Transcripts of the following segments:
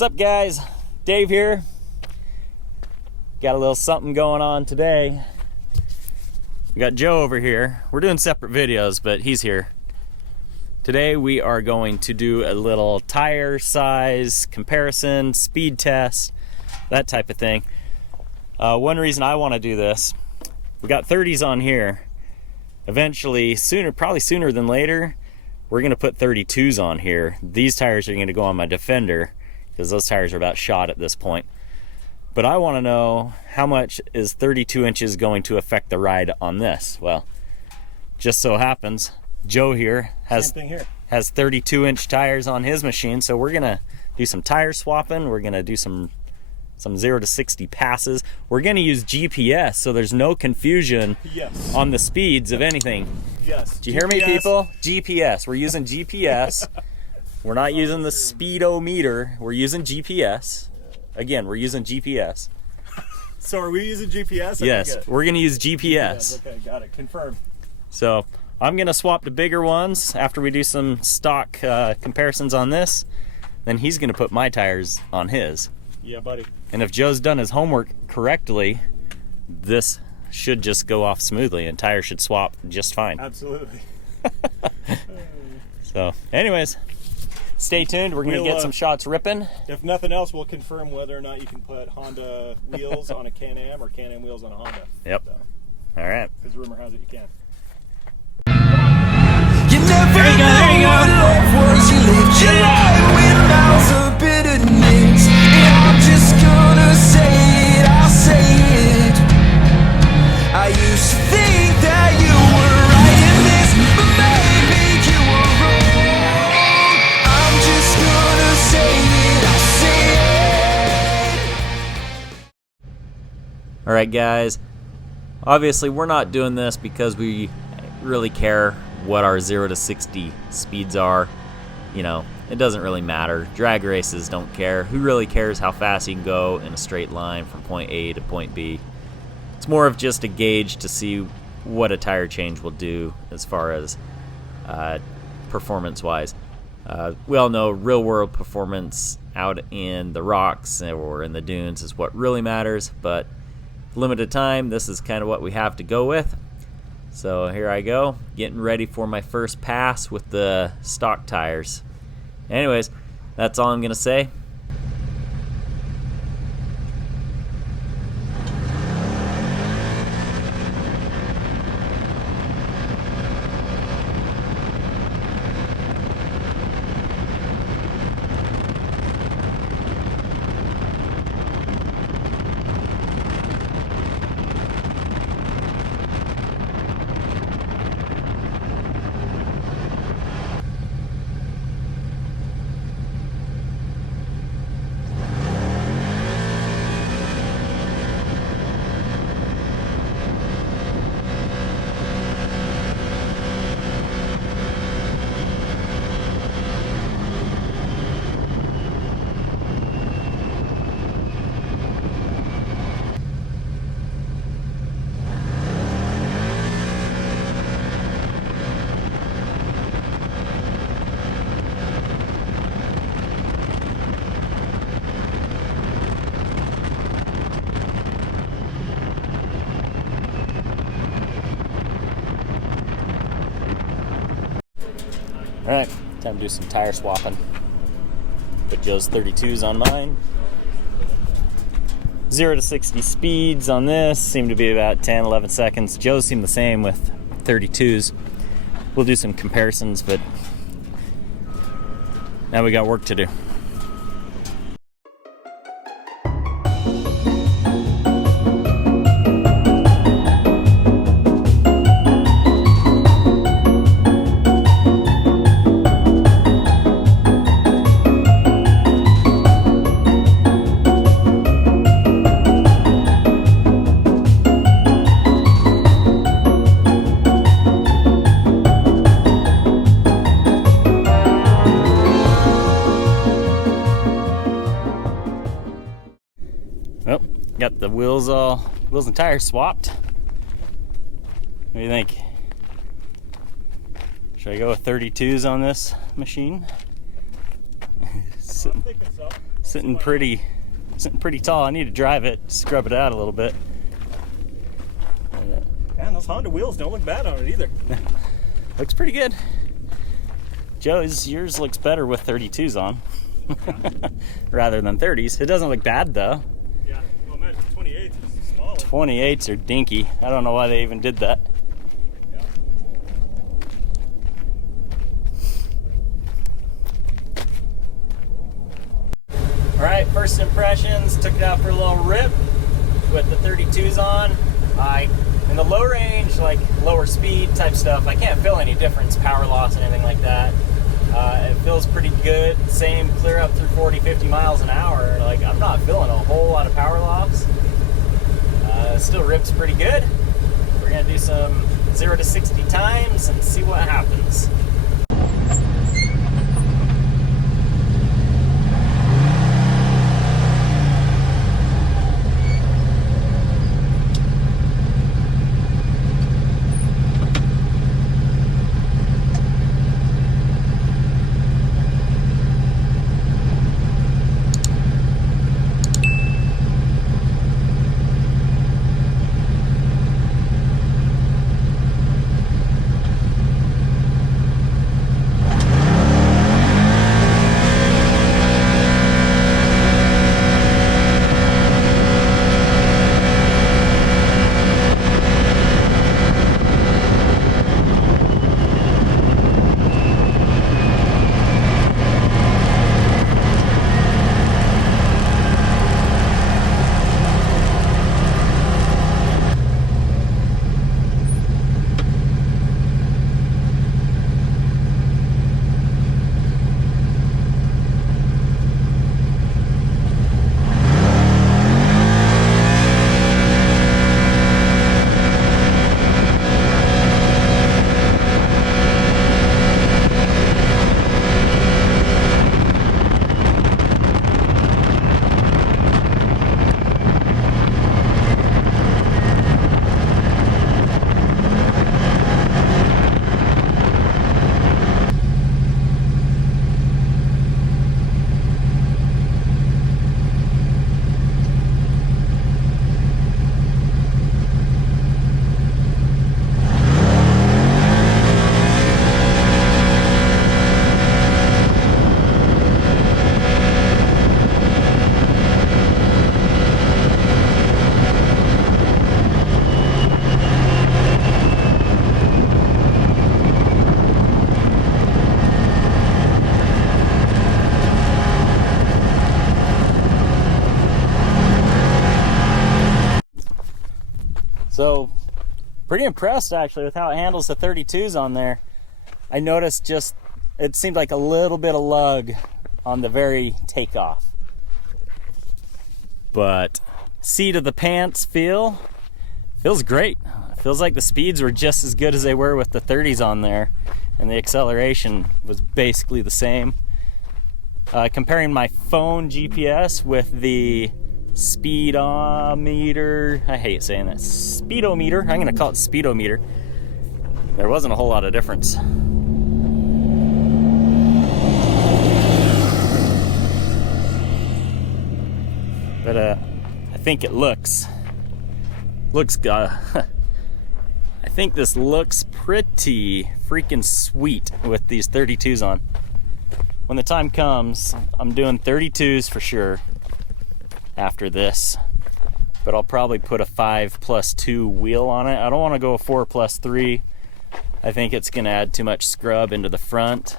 What's up, guys? Dave here. Got a little something going on today. We got Joe over here. We're doing separate videos, but he's here. Today we are going to do a little tire size comparison, speed test, that type of thing. One reason I want to do this, we got 30s on here. Eventually, probably sooner than later, we're going to put 32s on here. These tires are going to go on my Defender because those tires are about shot at this point. But I want to know how much is 32 inches going to affect the ride on this. Well, just so happens Joe here has 32-inch tires on his machine, so we're going to do some tire swapping. We're going to do some 0 to 60 passes. We're going to use GPS so there's no confusion on the speeds of anything. Yes. Do you hear me, people? GPS. We're using GPS. We're not using the speedometer. We're using GPS. Again, we're using GPS. So are we using GPS? Yes, we're going to use GPS. Okay, got it. Confirmed. So I'm going to swap to bigger ones after we do some stock comparisons on this. Then he's going to put my tires on his. Yeah, buddy. And if Joe's done his homework correctly, this should just go off smoothly and tires should swap just fine. Absolutely. So, anyways, stay tuned. We're going to get some shots ripping. If nothing else, we'll confirm whether or not you can put Honda wheels on a Can-Am or Can-Am wheels on a Honda. Yep. So, all right. because rumor has it you can. You never know what love was. You lived your life with miles of bitterness. And I'm just gonna say it, I'll say it. I used to think that you were right in this, but maybe you were wrong. I'm just gonna say it, I'll say it. All right, guys. Obviously, we're not doing this because we really care what our 0 to 60 speeds are. You know, it doesn't really matter. Drag races don't care. Who really cares how fast you can go in a straight line from point A to point B? It's more of just a gauge to see what a tire change will do as far as performance-wise. We all know real-world performance out in the rocks or in the dunes is what really matters, but limited time, this is kind of what we have to go with. So here I go, getting ready for my first pass with the stock tires. Anyways, that's all I'm going to say. Alright, time to do some tire swapping. Put Joe's 32s on mine. 0 to 60 speeds on this seem to be about 10, 11 seconds. Joe's seem the same with 32s. We'll do some comparisons, but now we got work to do. Well, got the wheels and tires swapped. What do you think? Should I go with 32s on this machine? I'm thinking so. sitting pretty tall. I need to drive it, scrub it out a little bit. Man, those Honda wheels don't look bad on it either. Looks pretty good. Joe's, yours looks better with 32s on rather than 30s. It doesn't look bad though. Yeah, well, man, 28s is smaller. 28s are dinky. I don't know why they even did that. Yeah. All right, first impressions. Took it out for a little rip with the 32s on. In the low range, like lower speed type stuff, I can't feel any difference, power loss, anything like that. It feels pretty good. Same clear up through 40, 50 miles an hour. Like, I'm not feeling a whole lot of power loss. Still rips pretty good. We're gonna do some 0 to 60 times and see what happens. So pretty impressed actually with how it handles the 32s on there. I noticed just it seemed like a little bit of lug on the very takeoff, but seat of the pants feels great. Feels like the speeds were just as good as they were with the 30s on there, and the acceleration was basically the same. Comparing my phone GPS with the speedometer, I hate saying that, speedometer, I'm gonna call it speedometer, there wasn't a whole lot of difference. But I think it looks I think this looks pretty freaking sweet with these 32s on. When the time comes, I'm doing 32s for sure after this, but I'll probably put a 5+2 wheel on it. I don't want to go a 4+3. I think it's going to add too much scrub into the front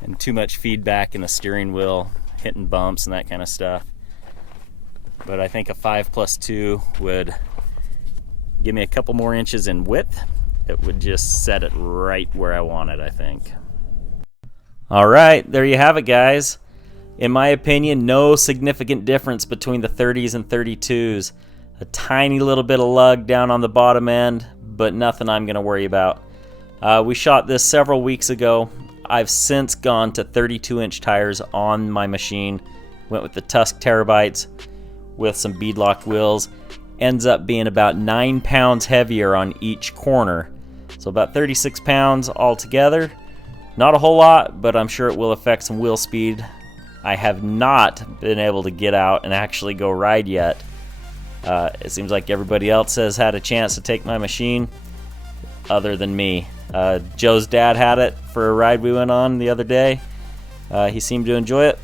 and too much feedback in the steering wheel, hitting bumps and that kind of stuff. But I think a 5+2 would give me a couple more inches in width. It would just set it right where I want it, I think. All right, there you have it, guys. In my opinion, no significant difference between the 30s and 32s. A tiny little bit of lug down on the bottom end, but nothing I'm going to worry about. We shot this several weeks ago. I've since gone to 32-inch tires on my machine. Went with the Tusk Terrabites with some beadlock wheels. Ends up being about 9 pounds heavier on each corner. So about 36 pounds altogether. Not a whole lot, but I'm sure it will affect some wheel speed I have not been able to get out and actually go ride yet. It seems like everybody else has had a chance to take my machine other than me. Joe's dad had it for a ride we went on the other day. He seemed to enjoy it.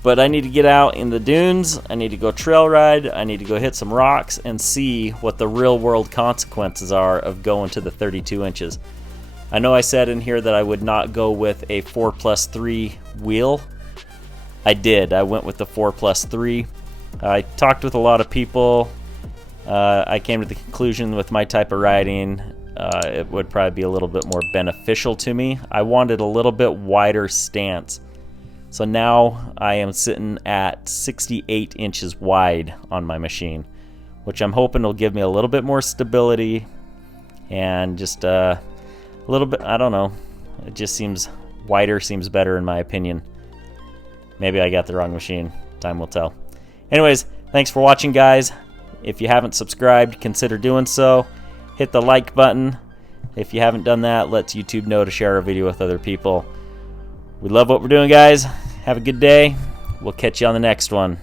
But I need to get out in the dunes, I need to go trail ride, I need to go hit some rocks and see what the real world consequences are of going to the 32 inches. I know I said in here that I would not go with a 4+3 wheel. I did. I went with the 4+3. I talked with a lot of people. I came to the conclusion with my type of riding, it would probably be a little bit more beneficial to me. I wanted a little bit wider stance. So now I am sitting at 68 inches wide on my machine, which I'm hoping will give me a little bit more stability and just a little bit, I don't know, it just seems wider seems better in my opinion. Maybe I got the wrong machine. Time will tell. Anyways, thanks for watching, guys. If you haven't subscribed, consider doing so. Hit the like button. If you haven't done that, let YouTube know to share our video with other people. We love what we're doing, guys. Have a good day. We'll catch you on the next one.